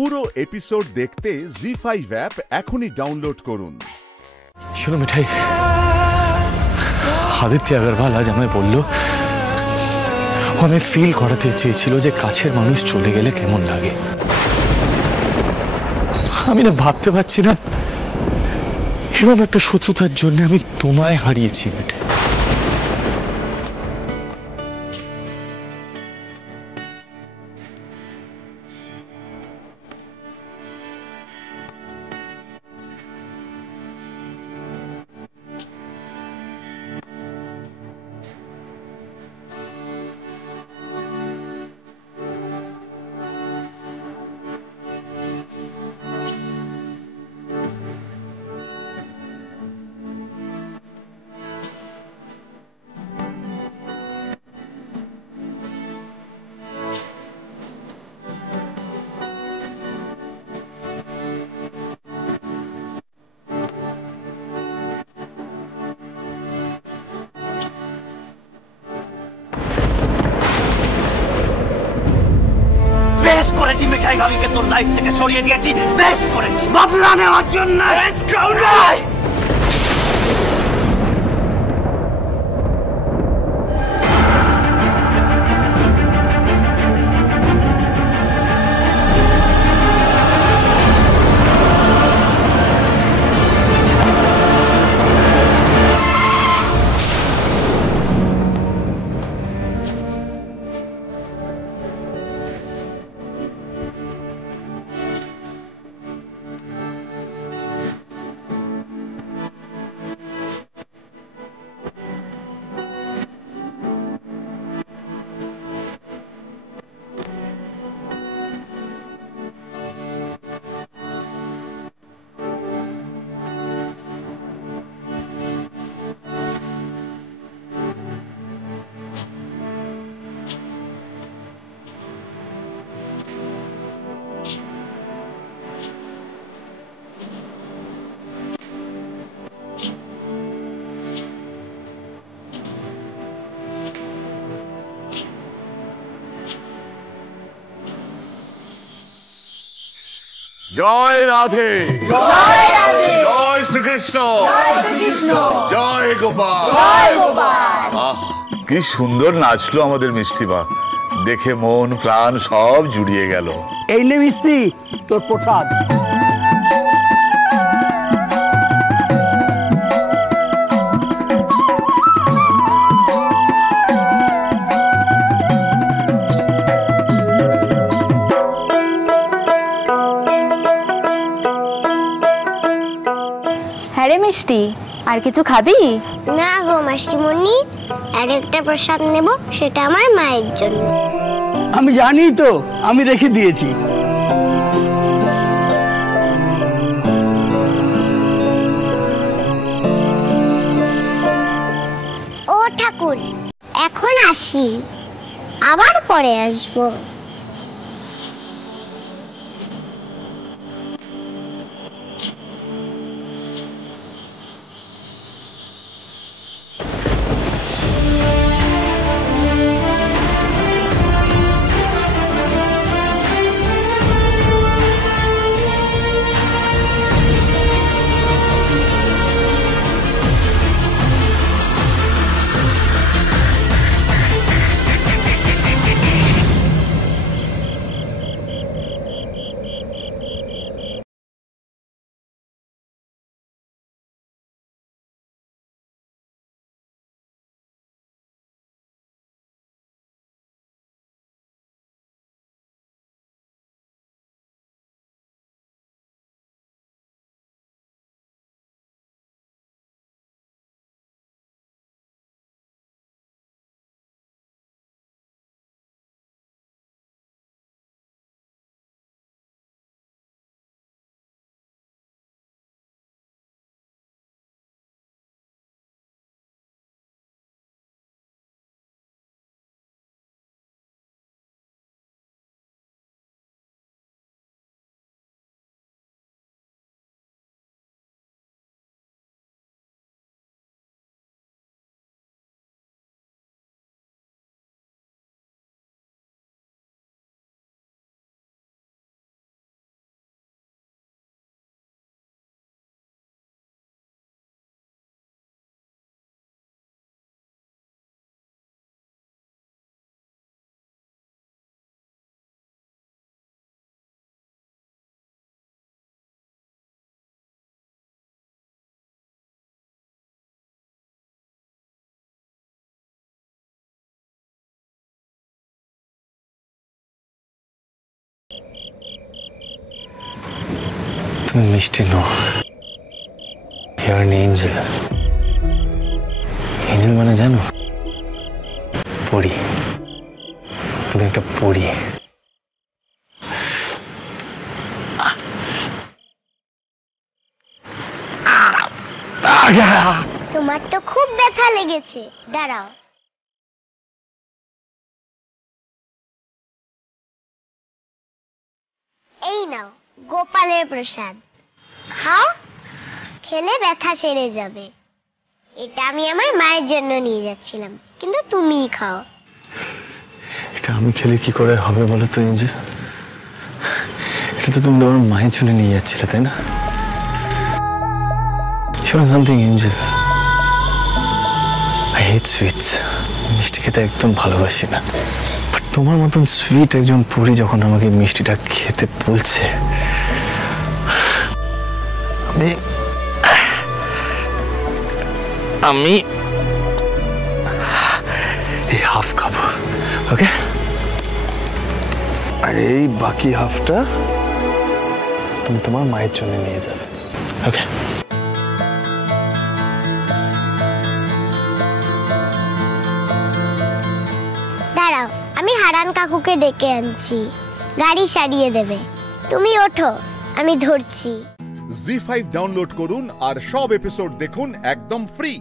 পুরো এপিসোড দেখতে জি5 অ্যাপ এখনই ডাউনলোড করুন। শুনো মিঠাই, আদিত্য আগরওয়াল আজ আমায় বলল আমি ফিল করাতে চেয়েছিল যে কাছের মানুষ চলে গেলে কেমন লাগে। আমি না ভাবতে পারছি না এরকম একটা শত্রুতার জন্য আমি তোমায় হারিয়েছি মিঠাই। বেশ করেছি মিঠাই ভাবিকে তোর লাইফ থেকে সরিয়ে দিয়েছি, বেশ করেছি বদলা নেওয়ার জন্য। জয় রাধে, জয় রাধে, জয় শ্রীকৃষ্ণ, জয় শ্রীকৃষ্ণ, জয় গোপাল, জয় গোপাল। আহ, কি সুন্দর নাচলো আমাদের মিষ্টিমা, দেখে মন প্রাণ সব জুড়িয়ে গেল। এই নে মিষ্টি, তোর প্রসাদ। হ্যাঁ রে মিষ্টি, আর কিছু খাবি? না গো মাসিমণি, আর একটা প্রসাদ নেব, সেটা আমার মায়ের জন্য। আমি জানি তো, আমি রেখে দিয়েছি। ও ঠাকুর, এখন আসি, আবার পরে আসবো। মিষ্টি no, you are an angel. Angel মানে জানো, পরী। তুমি একটা পরী। তোমার তো খুব ব্যথা লেগেছে, দাঁড়াও। এই নাও গোপালের প্রসাদ, খাও, খেলে ব্যথা সেরে যাবে। এটা আমি আমার মায়ের জন্য নিয়ে যাচ্ছিলাম, কিন্তু তুমিই খাও। এটা আমি খেলে কি করে হবে বলো তো এঞ্জেল? এটা তো তুমি তোমার মায়ের জন্য নিয়ে যাচ্ছিলে, তাই না? You know something, Angel? I hate sweets. মিষ্টি খেতে একদম ভালোবাসি না। বাট তোমার মতন সুইট একজন পরী যখন আমাকে মিষ্টিটা খেতে বলছে, আমি এই হাফ খাবো, ওকে? আর এই বাকি হাফটা তুমি তোমার মায়ের জন্য নিয়ে যাবে, ওকে? দাঁড়াও, আমি হারান কাকুকে ডেকে আনছি, গাড়ি সারিয়ে দেবে। তুমি ওঠো, আমি ধরছি। জি5 ডাউনলোড করুন আর সব এপিসোড দেখুন একদম ফ্রি।